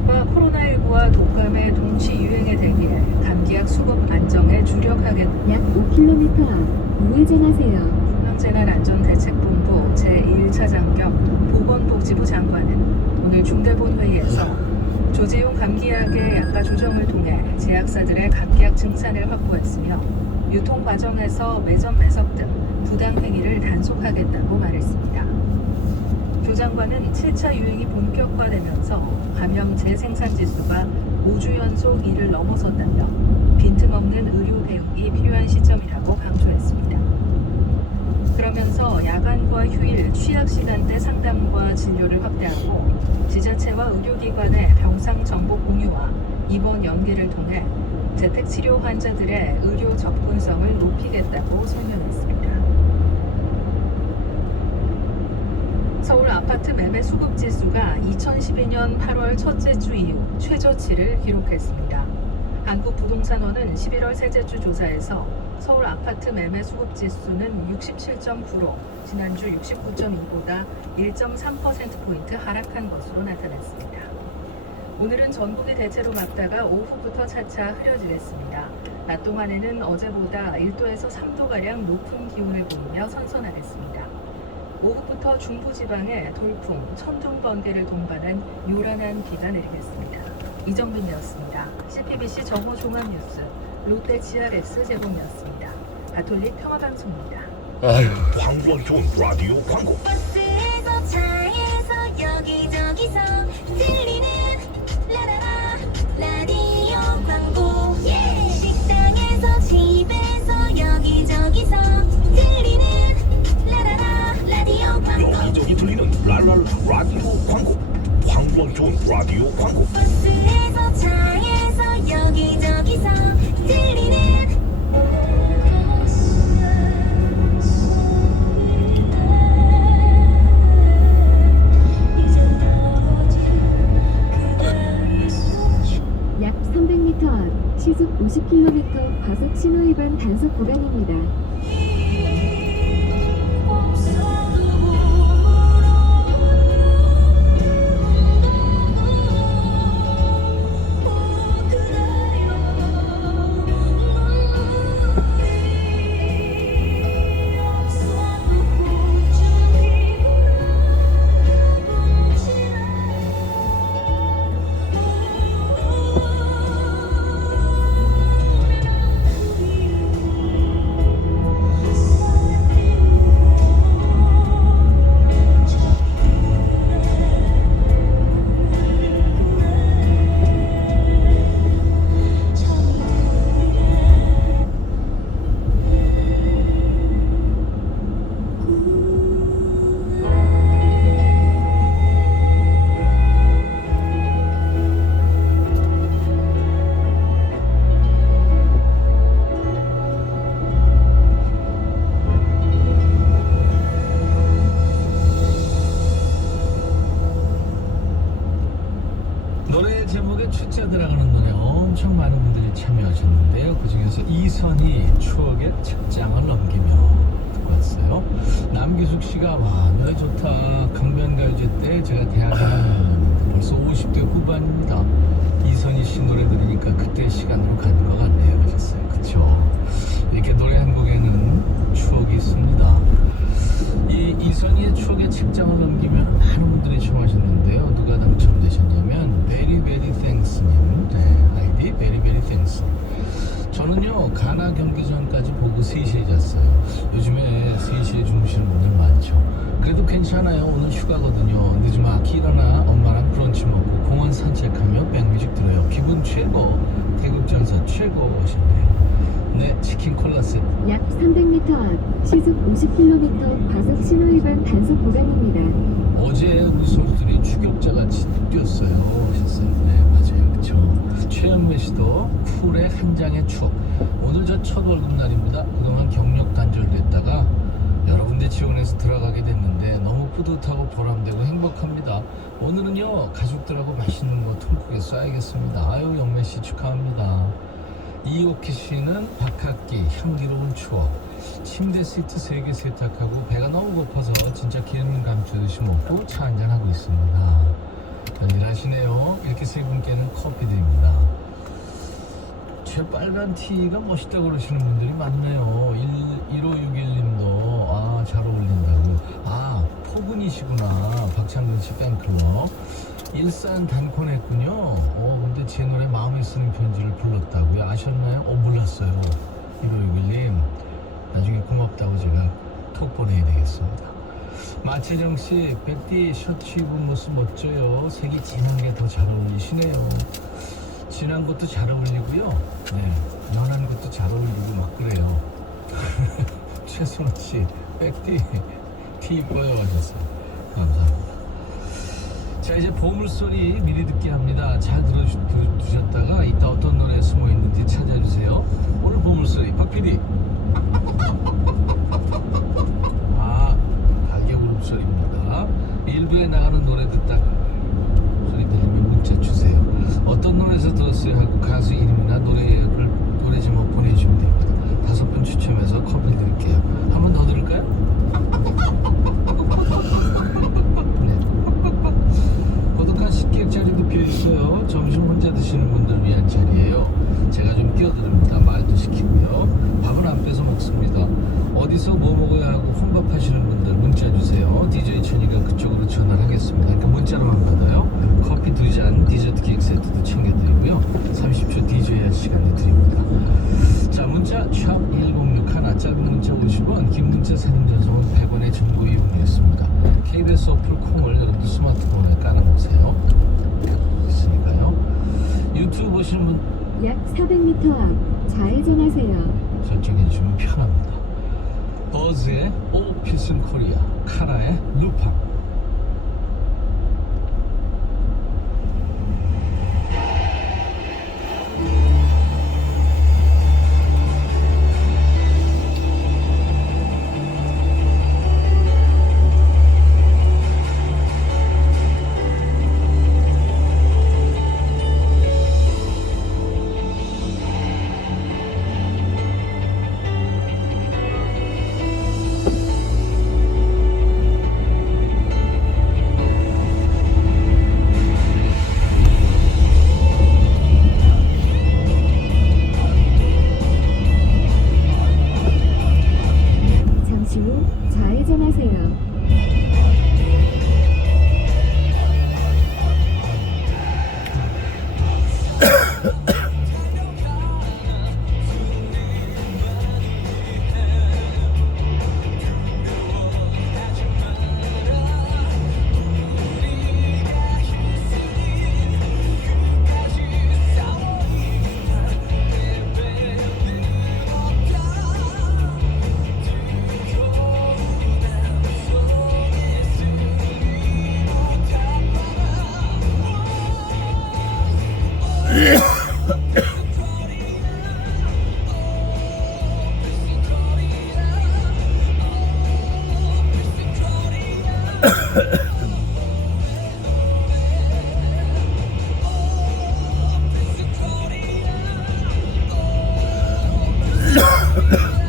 이것과 코로나19와 독감의 동시 유행에 대비해 감기약 수급 안정에 주력하겠다. 약 5km 앞 우회전하세요. 중앙재난안전대책본부 제1차장 겸 보건복지부 장관은 오늘 중대본 회의에서 조지용 감기약의 약가 조정을 통해 제약사들의 감기약 증산을 확보했으며 유통 과정에서 매점 매석 등 부당 행위를 단속하겠다고 말했습니다. 조 장관은 7차 유행이 본격화되면서 감염 재생산 지수가 5주 연속 1을 넘어섰다며 빈틈없는 의료 대응이 필요한 시점이라고 강조했습니다. 그러면서 야간과 휴일, 취약 시간대 상담과 진료를 확대하고 지자체와 의료기관의 병상 정보 공유와 입원 연계를 통해 재택치료 환자들의 의료 접근성을 높이겠다고 설명했습니다. 서울 아파트 매매 수급 지수가 2012년 8월 첫째 주 이후 최저치를 기록했습니다. 한국부동산원은 11월 셋째 주 조사에서 서울 아파트 매매 수급 지수는 67.9로 지난주 69.2보다 1.3%포인트 하락한 것으로 나타났습니다. 오늘은 전국이 대체로 맑다가 오후부터 차차 흐려지겠습니다. 낮 동안에는 어제보다 1도에서 3도가량 높은 기온을 보이며 선선하겠습니다. 오후부터 중부지방에 돌풍, 천둥, 번개를 동반한 요란한 비가 내리겠습니다. 이정빈이었습니다. CPBC 정오 종합뉴스 롯데 GRS 제공이었습니다. 가톨릭 평화방송입니다. 광고 좋은 라디오 광고. 버스에서 차에서 여기저기서 들리는 라라라 라디오 광고. 식당에서 집에서 여기저기서 들리는 라라라 라디오 광고. 여기저기 들리는 라라라 라디오 광고. 광고 좋은 라디오 광고. 버스에서 차에서 여기저기서 들리는 약 300m 앞 시속 50km 과속 신호위반 단속 구간입니다. 노래 제목에 출자 들어가는 노래 엄청 많은 분들이 참여하셨는데요. 그 중에서 이선희 추억의 책장을 넘기며 듣고 왔어요. 남기숙 씨가 와 노래 좋다. 강변가요제 때 제가 대학을 다녔는데 벌써 50대 후반입니다. 이선희 씨 노래 들으니까 그때 시간으로 가는 것 같네요. 하셨어요. 그쵸? 이렇게 노래 한 곡에는 추억이 있습니다. 이 이선희의 추억의 책장을 넘기면 많은 분들이 청하셨는데요. 누가 당첨되셨냐면 베리베리 땡스님. 아이디 베리베리 땡스. 저는요 가나 경기 전까지 보고 3시에 잤어요. 요즘에 3시에 주무시는 분들 많죠. 그래도 괜찮아요. 오늘 휴가거든요. 늦지막히 일어나 엄마랑 브런치 먹고 공원 산책하며 백뮤직 들어요. 기분 최고. 태극전사 최고 오셨네요. 네, 치킨 콜라 세트. 약 300m 앞 시속 50km 과속 신호위반 단속 구간입니다. 어제 우리 선수들이 추격자같이 뛰었어요. 하셨어요. 네, 맞아요. 그쵸. 최영배 씨도 쿨의 한 장의 추억. 오늘 저 첫 월급날입니다. 그동안 경력 단절됐다가 여러 군데 지원해서 들어가게 됐는데 너무 뿌듯하고 보람되고 행복합니다. 오늘은요 가족들하고 맛있는 거 통크게 쏴야겠습니다. 아유 영배 씨 축하합니다. 이오키 씨는 박학기 향기로운 추억. 침대 시트 3개 세탁하고 배가 너무 고파서 진짜 기름 감추듯이 먹고 차 한잔 하고 있습니다. 던질하시네요. 이렇게 세 분께는 커피 드립니다. 제 빨간 티가 멋있다고 그러시는 분들이 많네요. 1561님도 잘 어울린다고. 포근이시구나. 박창근씨 팬클럽. 일산 단콘했군요. 근데 제 노래 마음에 쓰는 편지를 불렀다고요. 아셨나요? 몰랐어요. 1561님 나중에 고맙다고 제가 톡 보내야 되겠습니다. 마채정씨, 백디 셔츠 입은 모습 멋져요. 색이 진한 게 더 잘 어울리시네요. 진한 것도 잘 어울리고요. 네, 연한 것도 잘 어울리고 막 그래요. 최순호씨, 백디 티 이뻐요 하셨어요. 감사합니다. 자, 이제 보물소리 미리 듣게 합니다. 잘 들어두셨다가 이따 어떤 노래에 숨어있는지 찾아주세요. 오늘 보물소리 박PD. 가격 울음소리입니다. 일부에 나가는 노래 듣다가 소리 들리면 문자 주세요. 어떤 노래에서 들었어요 하고 가수 이름이나 노래 제목 보내주시면 됩니다. 5분 추첨해서 커피 드릴게요. 한 번 더 들을까요? 네. 고독한 식객 자리도 비어있어요. 점심 혼자 드시는 분들 위한 자리예요. 제가 좀 끼어드립니다. 말도 시키고요. 밥은 안 뺏어 먹습니다. 어디서 뭐 먹어야 하고 혼밥 하시는 분들 문자 주세요. DJ 천이가 그쪽으로 전화를 하겠습니다. 그러니까 문자로만 받아요. 커피 2잔, 디저트 케이크 세트도 챙겨드리고요. 30초 DJ 할 시간을 드립니다. 자, 문자 샵 1061, 짧은 문자 50원, 긴 문자 사진 전송은 100원의 정보 이용료였습니다. KBS 어플 콩을 여러분들 스마트폰에 깔아놓으세요. 있으니까요. 유튜브 보시는 분 약 400m 앞 좌회전하세요. 설정해 주시면 편합니다. 버즈의 오 피슨 코리아, 카라의 루팡. 잠시 후 좌회전하세요. Yeah.